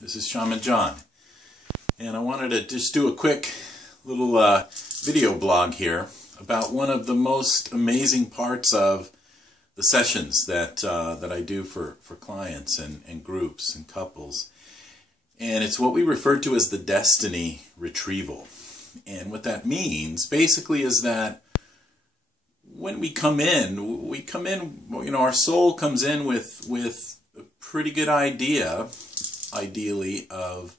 This is Shaman Jon, and I wanted to just do a quick little video blog here about one of the most amazing parts of the sessions that I do for clients and groups and couples. And it's what we refer to as the Destiny Retrieval. And what that means basically is that when we come in, you know, our soul comes in with a pretty good idea, ideally, of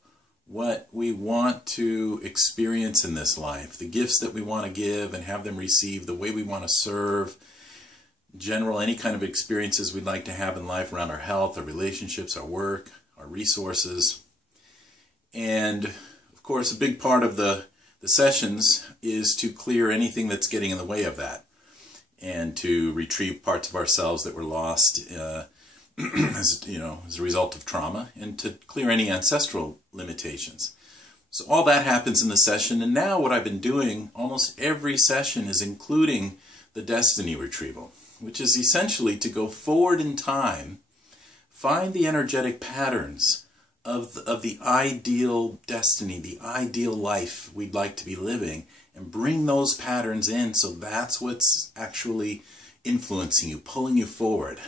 what we want to experience in this life, the gifts that we want to give and have them receive, the way we want to serve, general, any kind of experiences we'd like to have in life around our health, our relationships, our work, our resources. And of course, a big part of the sessions is to clear anything that's getting in the way of that, and to retrieve parts of ourselves that were lost as a result of trauma, and to clear any ancestral limitations. So all that happens in the session, and now what I've been doing almost every session is including the Destiny Retrieval, which is essentially to go forward in time, find the energetic patterns of the ideal destiny, the ideal life we'd like to be living, and bring those patterns in, so that's what's actually influencing you, pulling you forward.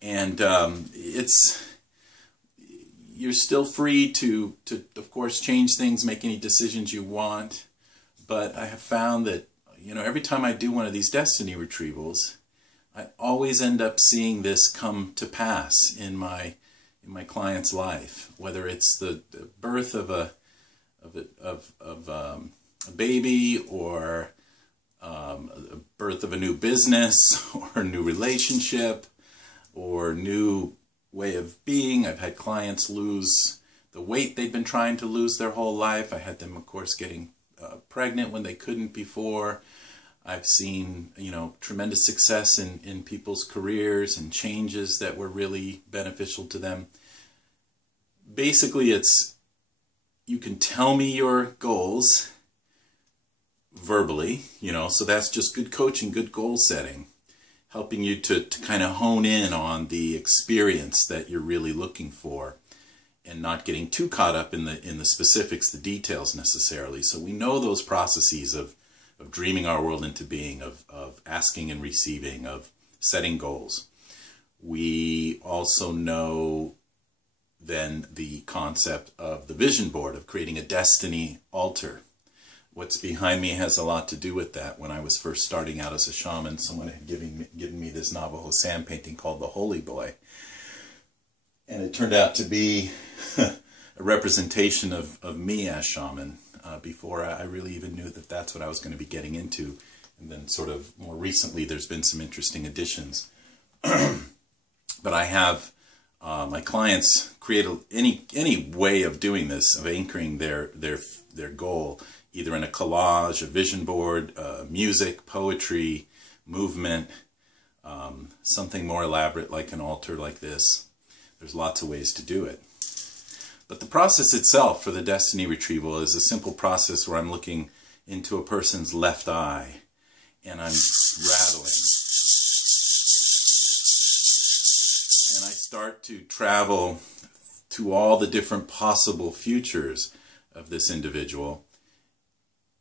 And you're still free to of course change things, make any decisions you want, but I have found that, you know, every time I do one of these Destiny Retrievals, I always end up seeing this come to pass in my client's life, whether it's the birth of a baby, or a birth of a new business, or a new relationship, or new way of being. I've had clients lose the weight they've been trying to lose their whole life. I had them, of course, getting pregnant when they couldn't before. I've seen, you know, tremendous success in people's careers and changes that were really beneficial to them. Basically, it's, you can tell me your goals verbally, you know, so that's just good coaching, good goal setting, helping you to kind of hone in on the experience that you're really looking for, and not getting too caught up in the specifics, the details necessarily. So we know those processes of dreaming our world into being, of asking and receiving, of setting goals. We also know then the concept of the vision board, of creating a destiny altar. What's behind me has a lot to do with that. When I was first starting out as a shaman, someone had given me this Navajo sand painting called the Holy Boy. And it turned out to be a representation of me as shaman, before I really even knew that that's what I was going to be getting into. And then sort of more recently, there's been some interesting additions. But I have my clients create any way of doing this, of anchoring their goal, either in a collage, a vision board, music, poetry, movement, something more elaborate like an altar like this. There's lots of ways to do it. But the process itself for the Destiny Retrieval is a simple process where I'm looking into a person's left eye and I'm rattling. And I start to travel to all the different possible futures of this individual.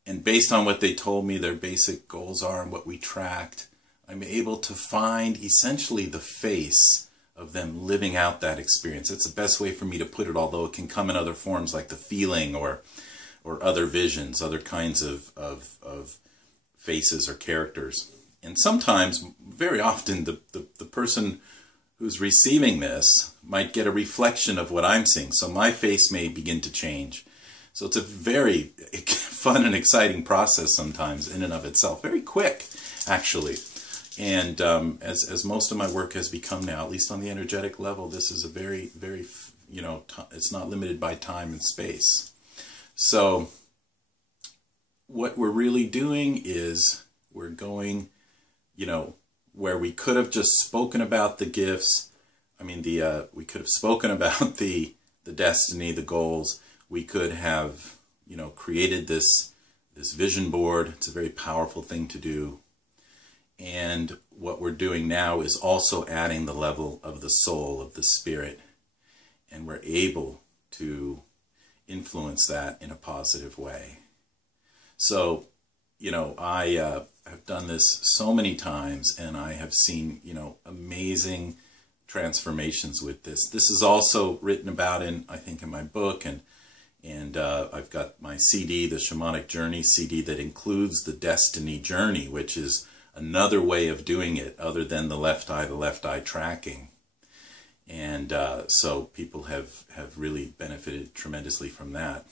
And based on what they told me their basic goals are and what we tracked, I'm able to find essentially the face of them living out that experience. That's the best way for me to put it, although it can come in other forms like the feeling or other visions, other kinds of faces or characters. And sometimes, very often, the person who's receiving this might get a reflection of what I'm seeing. So my face may begin to change. So it's a very fun and exciting process sometimes in and of itself. Very quick, actually. And as most of my work has become now, at least on the energetic level, this is a very, very, you know, it's not limited by time and space. So what we're really doing is we're going, you know, where we could have just spoken about the gifts. I mean, we could have spoken about the destiny, the goals. We could have, you know, created this vision board. It's a very powerful thing to do. And what we're doing now is also adding the level of the soul, of the spirit. And we're able to influence that in a positive way. So, you know, I have done this so many times, and I have seen, you know, amazing transformations with this. This is also written about in, I think, in my book, and I've got my CD, the Shamanic Journey CD, that includes the Destiny Journey, which is another way of doing it other than the left eye tracking. And so people have really benefited tremendously from that.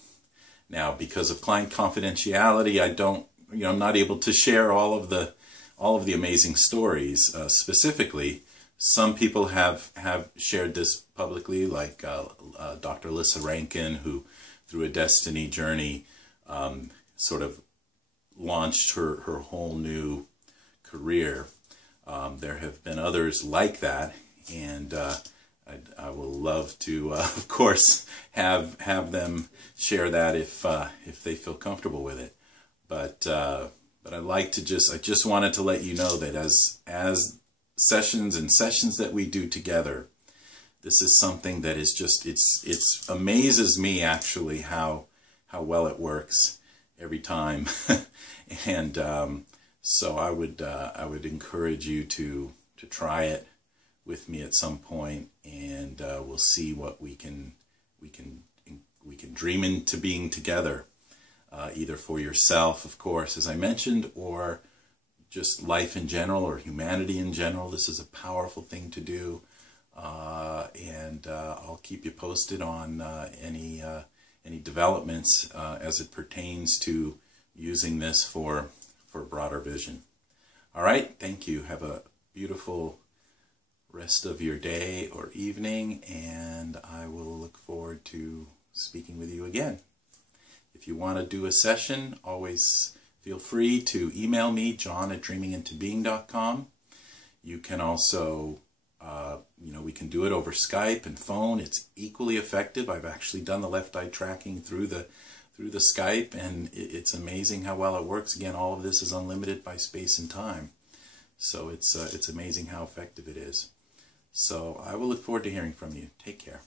Now, because of client confidentiality, I'm not able to share all of the amazing stories. Specifically, some people have shared this publicly, like Dr. Alyssa Rankin, who through a Destiny Journey sort of launched her whole new career. There have been others like that, and I will love to, of course, have them share that if they feel comfortable with it. But I like to I just wanted to let you know that as sessions that we do together, this is something that is just, it amazes me actually how well it works every time. And so I would encourage you to try it with me at some point, and we'll see what we can dream into being together, either for yourself, of course, as I mentioned, or just life in general, or humanity in general. This is a powerful thing to do, and I'll keep you posted on any developments as it pertains to using this for broader vision. All right, thank you. Have a beautiful rest of your day or evening, and I will look forward to speaking with you again. If you want to do a session, always feel free to email me, jon@dreamingintobeing.com. You can also, we can do it over Skype and phone. It's equally effective. I've actually done the left eye tracking through the Skype, and it's amazing how well it works. Again, all of this is unlimited by space and time, so it's amazing how effective it is. So I will look forward to hearing from you. Take care.